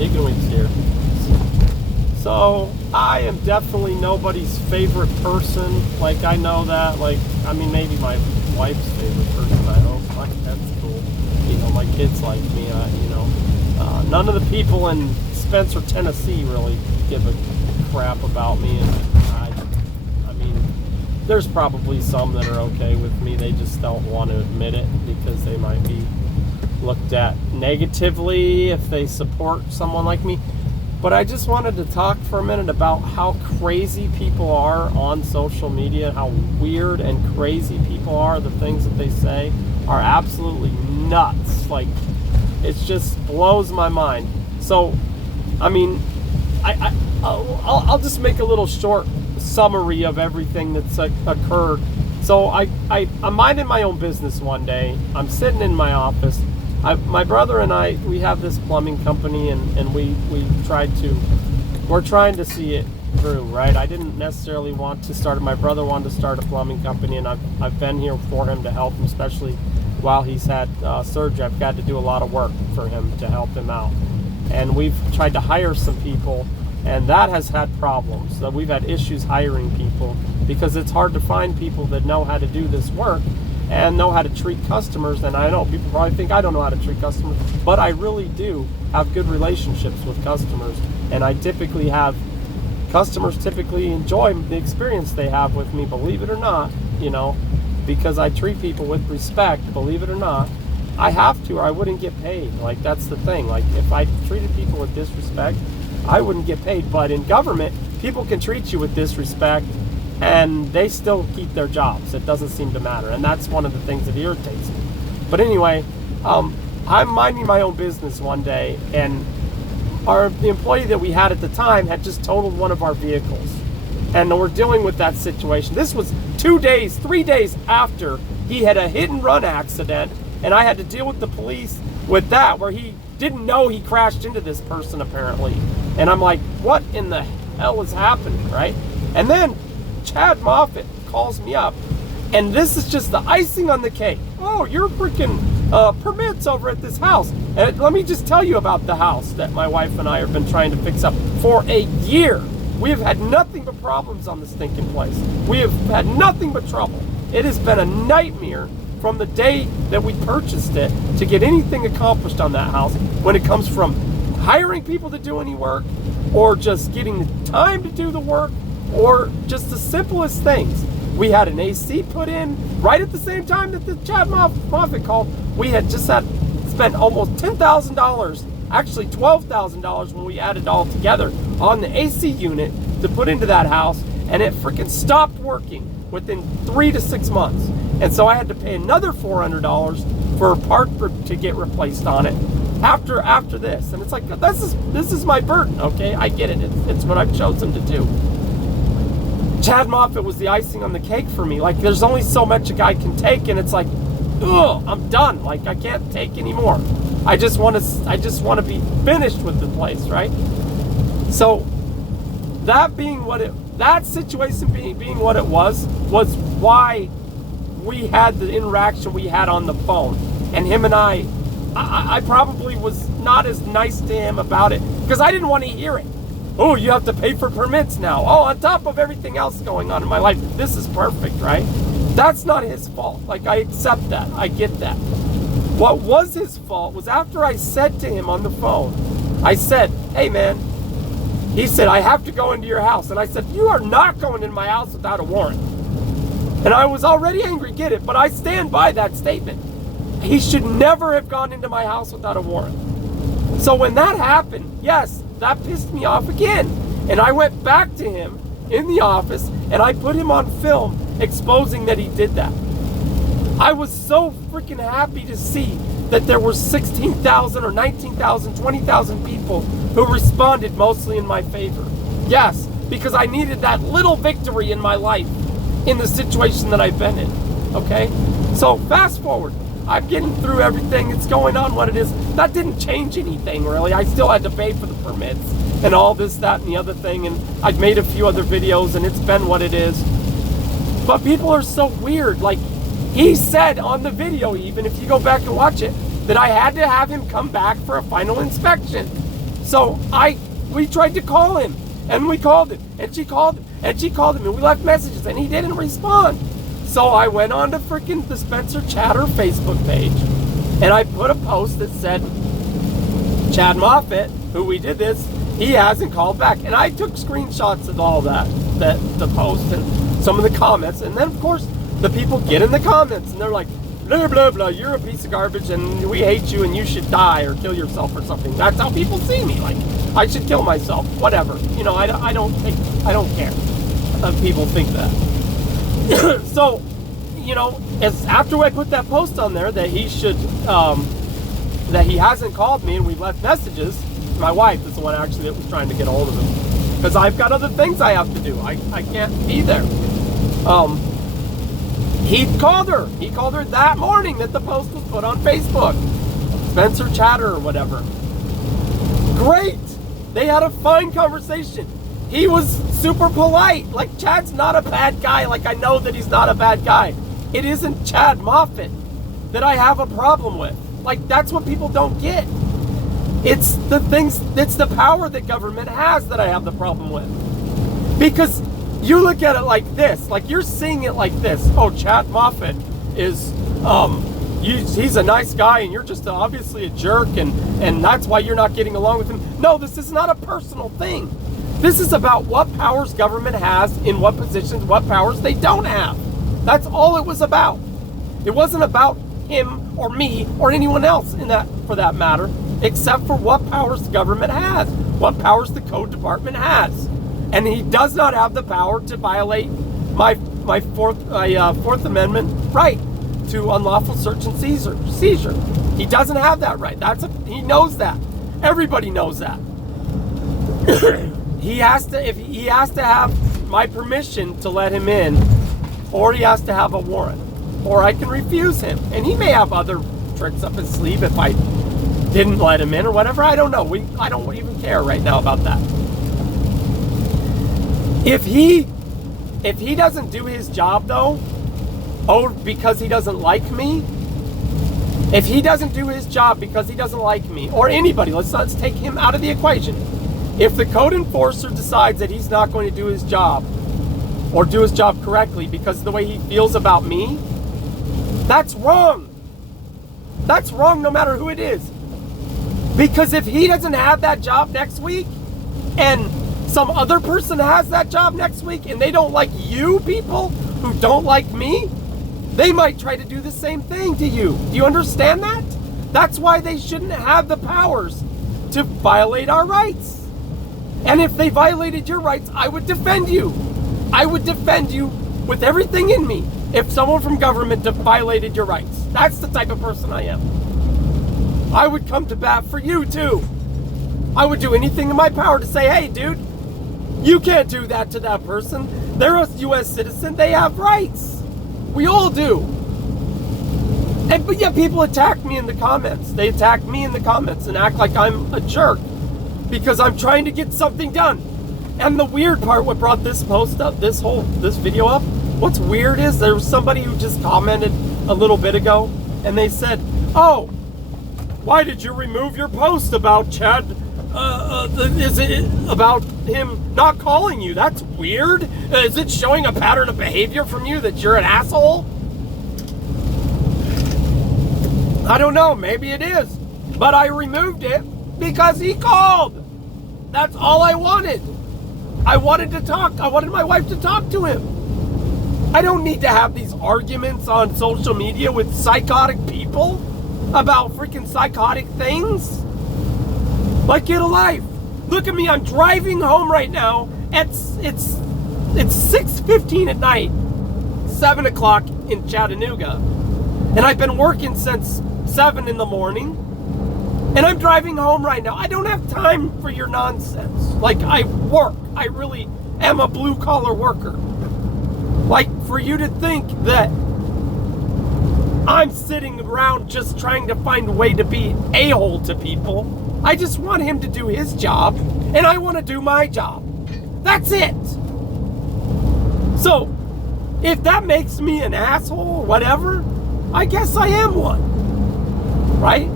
Ignorance here. So I am definitely nobody's favorite person. Like, I know that. Like, I mean, maybe my wife's favorite person. I hope. Like, that's cool. You know, my kids like me. None of the people in Spencer, Tennessee, really give a crap about me. And I mean, there's probably some that are okay with me. They just don't want to admit it because they might be looked at negatively if they support someone like me. But I just wanted to talk for a minute about how crazy people are on social media, how weird and crazy people are. The things that they say are absolutely nuts. Like, it just blows my mind. So, I mean, I'll just make a little short summary of everything that's occurred. So I'm minding my own business one day. I'm sitting in my office. My brother and I, we have this plumbing company, and we're trying to see it through, right? I didn't necessarily want to start it. My brother wanted to start a plumbing company, and I've been here for him to help him, especially while he's had surgery. I've got to do a lot of work for him to help him out. And we've tried to hire some people, and that has had problems. So we've had issues hiring people because it's hard to find people that know how to do this work and know how to treat customers. And I know people probably think I don't know how to treat customers, but I really do have good relationships with customers, and I typically have customers typically enjoy the experience they have with me, believe it or not, you know, because I treat people with respect, believe it or not. I have to, or I wouldn't get paid. Like, that's the thing. Like, if I treated people with disrespect, I wouldn't get paid. But in government, people can treat you with disrespect and they still keep their jobs. It doesn't seem to matter. And that's one of the things that irritates me. But anyway, I'm minding my own business one day, and the employee that we had at the time had just totaled one of our vehicles. And we're dealing with that situation. This was 3 days after he had a hit and run accident, and I had to deal with the police with that, where he didn't know he crashed into this person apparently. And I'm like, what in the hell is happening, right? And then Chad Moffitt calls me up, and this is just the icing on the cake. Oh, you're freaking permits over at this house. And let me just tell you about the house that my wife and I have been trying to fix up for a year. We have had nothing but problems on this stinking place. We have had nothing but trouble. It has been a nightmare from the day that we purchased it to get anything accomplished on that house, when it comes from hiring people to do any work, or just getting the time to do the work, or just the simplest things. We had an AC put in right at the same time that the Chad Moffitt called. We had just spent almost $10,000, actually $12,000 when we added it all together on the AC unit to put into that house, and it freaking stopped working within 3 to 6 months. And so I had to pay another $400 for a part to get replaced on it after this. And it's like, this is my burden, okay? I get it. It's what I've chosen to do. Chad Moffitt was the icing on the cake for me. Like, there's only so much a guy can take, and it's like, ugh, I'm done. Like, I can't take anymore. I just want to be finished with the place, right? So that situation being what it was why we had the interaction we had on the phone. And him and I probably was not as nice to him about it, because I didn't want to hear it. Oh, you have to pay for permits now. Oh, on top of everything else going on in my life, this is perfect, right? That's not his fault. Like, I accept that. I get that. What was his fault was after I said to him on the phone, I said, hey man, he said, I have to go into your house. And I said, you are not going into my house without a warrant. And I was already angry, get it, but I stand by that statement. He should never have gone into my house without a warrant. So when that happened, yes, that pissed me off again. And I went back to him in the office, and I put him on film exposing that he did that. I was so freaking happy to see that there were 16,000 or 19,000, 20,000 people who responded mostly in my favor. Yes, because I needed that little victory in my life in the situation that I've been in, okay? So fast forward, I'm getting through everything, it's going on what it is. That didn't change anything really. I still had to pay for the permits and all this, that, and the other thing, and I've made a few other videos, and it's been what it is. But people are so weird. Like, he said on the video, even if you go back and watch it, that I had to have him come back for a final inspection. So we tried to call him, and we called him, and she called him, and she called him, and we left messages, and he didn't respond. So I went on to freaking the Spencer Chatter Facebook page, and I put a post that said, Chad Moffitt, who we did this, he hasn't called back. And I took screenshots of all that the post and some of the comments, and then of course the people get in the comments and they're like, blah blah blah, you're a piece of garbage and we hate you and you should die or kill yourself or something. That's how people see me, like I should kill myself, whatever. You know, I don't care if people think that. So, you know, as after I put that post on there that he should that he hasn't called me and we left messages, my wife is the one actually that was trying to get a hold of him, because I've got other things I have to do. I can't be there. He called her that morning that the post was put on Facebook, Spencer Chatter or whatever. Great, they had a fine conversation. He was super polite. Like, Chad's not a bad guy. Like, I know that he's not a bad guy. It isn't Chad Moffitt that I have a problem with. Like, that's what people don't get. It's the things, it's the power that government has that I have the problem with. Because you look at it like this, like you're seeing it like this. Oh, Chad Moffitt is, he's a nice guy and you're just obviously a jerk and that's why you're not getting along with him. No, this is not a personal thing. This is about what powers government has in what positions, what powers they don't have. That's all it was about. It wasn't about him or me or anyone else in that, for that matter, except for what powers the government has, what powers the Code Department has. And he does not have the power to violate my Fourth Amendment right to unlawful search and seizure. He doesn't have that right. He knows that. Everybody knows that. He has to have my permission to let him in, or he has to have a warrant, or I can refuse him. And he may have other tricks up his sleeve if I didn't let him in or whatever. I don't know. I don't even care right now about that. If he doesn't do his job though, because he doesn't like me, if he doesn't do his job because he doesn't like me, or anybody, let's take him out of the equation. If the code enforcer decides that he's not going to do his job, or do his job correctly because of the way he feels about me, that's wrong. That's wrong no matter who it is. Because if he doesn't have that job next week, and some other person has that job next week, and they don't like you people who don't like me, they might try to do the same thing to you. Do you understand that? That's why they shouldn't have the powers to violate our rights. And if they violated your rights, I would defend you. I would defend you with everything in me if someone from government violated your rights. That's the type of person I am. I would come to bat for you too. I would do anything in my power to say, hey dude, you can't do that to that person. They're a U.S. citizen. They have rights. We all do. But yet people attack me in the comments. They attack me in the comments and act like I'm a jerk because I'm trying to get something done. And the weird part, what brought this post up, this video up, what's weird is there was somebody who just commented a little bit ago and they said, oh, why did you remove your post about Chad? Is it about him not calling you? That's weird. Is it showing a pattern of behavior from you that you're an asshole? I don't know. Maybe it is. But I removed it because he called. That's all I wanted. I wanted to talk. I wanted my wife to talk to him. I don't need to have these arguments on social media with psychotic people about freaking psychotic things. Like, get a life. Look at me, I'm driving home right now. It's 6:15 at night, 7 o'clock in Chattanooga. And I've been working since 7 in the morning. And I'm driving home right now. I don't have time for your nonsense. Like, I work. I really am a blue collar worker. Like, for you to think that I'm sitting around just trying to find a way to be a-hole to people. I just want him to do his job, and I want to do my job. That's it. So, if that makes me an asshole or whatever, I guess I am one. Right?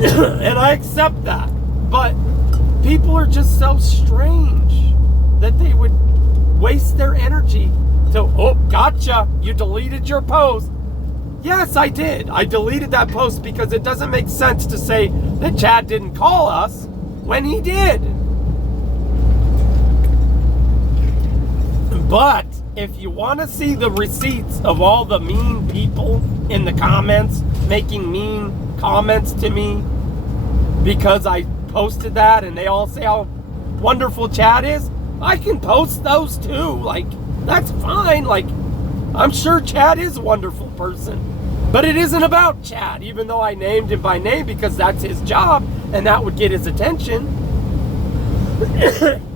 And I accept that. But people are just so strange that they would waste their energy to, oh, gotcha, you deleted your post. Yes, I did. I deleted that post because it doesn't make sense to say that Chad didn't call us when he did. But if you want to see the receipts of all the mean people in the comments making mean comments to me because I posted that and they all say how wonderful Chad is, I can post those too. Like, that's fine. Like, I'm sure Chad is a wonderful person. But it isn't about Chad, even though I named him by name because that's his job and that would get his attention.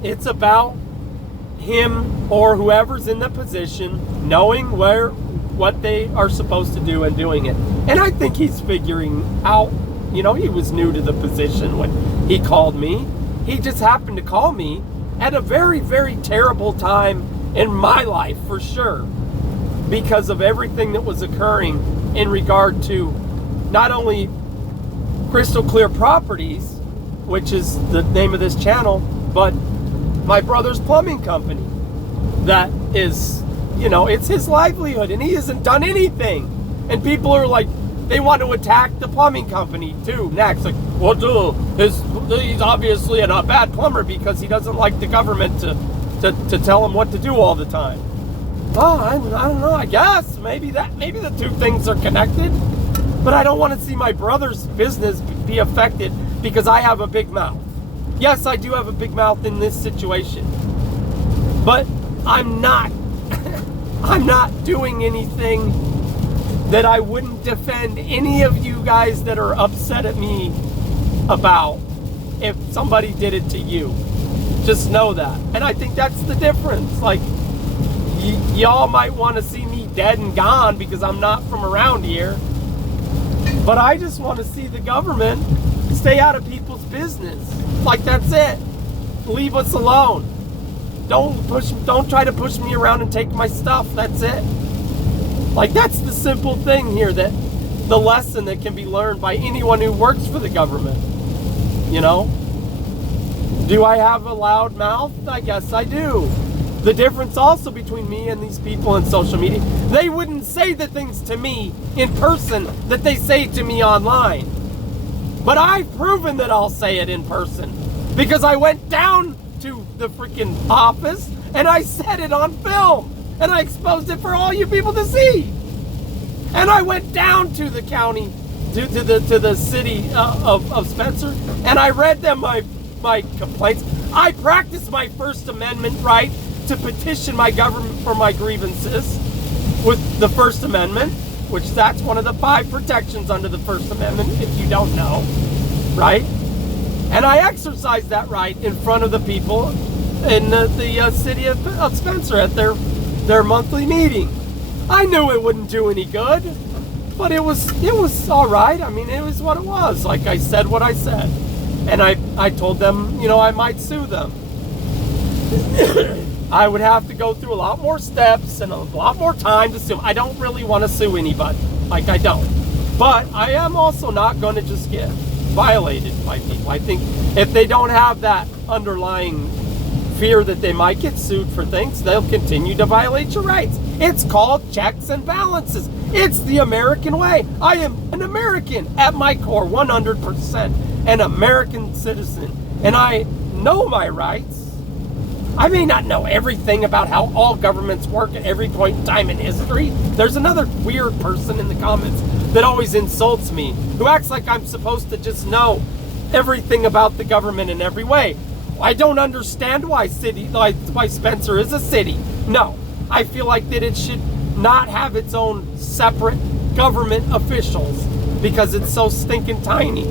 It's about him or whoever's in the position knowing what they are supposed to do and doing it. And I think he's figuring out, you know, he was new to the position when he called me. He just happened to call me at a very, very terrible time in my life, for sure, because of everything that was occurring in regard to not only Crystal Clear Properties, which is the name of this channel, but my brother's plumbing company. That is, you know, it's his livelihood and he hasn't done anything. And people are like, they want to attack the plumbing company too next. Like, well, he's obviously a bad plumber because he doesn't like the government to tell him what to do all the time. Oh, I don't know. I guess maybe the two things are connected, but I don't want to see my brother's business be affected because I have a big mouth. Yes, I do have a big mouth in this situation, but I'm not doing anything that I wouldn't defend any of you guys that are upset at me about if somebody did it to you. Just know that. And I think that's the difference. Like, y'all might want to see me dead and gone because I'm not from around here. But I just want to see the government stay out of people's business. Like, that's it. Leave us alone. Don't try to push me around and take my stuff. That's it. Like, that's the simple thing here, that the lesson that can be learned by anyone who works for the government. You know? Do I have a loud mouth? I guess I do. The difference also between me and these people in social media, they wouldn't say the things to me in person that they say to me online. But I've proven that I'll say it in person because I went down to the freaking office and I said it on film and I exposed it for all you people to see. And I went down to the county, to the city of Spencer, and I read them my complaints. I practiced my First Amendment right to petition my government for my grievances with the First Amendment, which that's one of the 5 protections under the First Amendment, if you don't know, right? And I exercised that right in front of the people in the city of Spencer at their monthly meeting. I knew it wouldn't do any good, but it was all right. I mean, it was what it was. Like, I said what I said. And I told them, you know, I might sue them. I would have to go through a lot more steps and a lot more time to sue. I don't really want to sue anybody. Like, I don't. But I am also not going to just get violated by people. I think if they don't have that underlying fear that they might get sued for things, they'll continue to violate your rights. It's called checks and balances. It's the American way. I am an American at my core, 100%, an American citizen. And I know my rights. I may not know everything about how all governments work at every point in time in history. There's another weird person in the comments that always insults me, who acts like I'm supposed to just know everything about the government in every way. I don't understand why Spencer is a city. No, I feel like that it should not have its own separate government officials because it's so stinking tiny.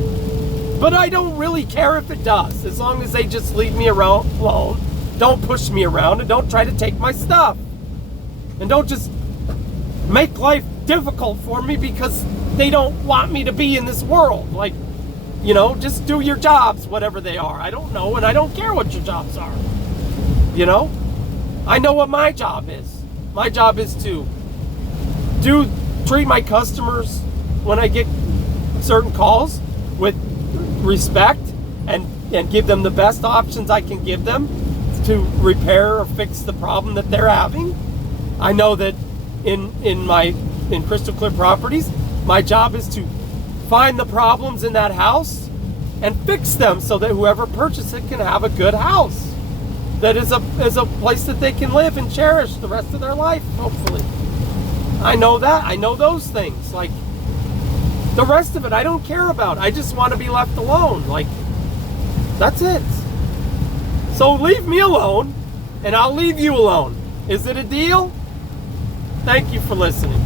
But I don't really care if it does, as long as they just leave me alone. Don't push me around and don't try to take my stuff. And don't just make life difficult for me because they don't want me to be in this world. Like, you know, just do your jobs, whatever they are. I don't know, and I don't care what your jobs are. You know? I know what my job is. My job is to treat my customers when I get certain calls with respect and and give them the best options I can give them to repair or fix the problem that they're having. I know that in Crystal Clear Properties, my job is to find the problems in that house and fix them so that whoever purchases it can have a good house that is a place that they can live and cherish the rest of their life, hopefully. I know that. I know those things. Like, the rest of it I don't care about. I just want to be left alone. Like, that's it. So leave me alone and I'll leave you alone. Is it a deal? Thank you for listening.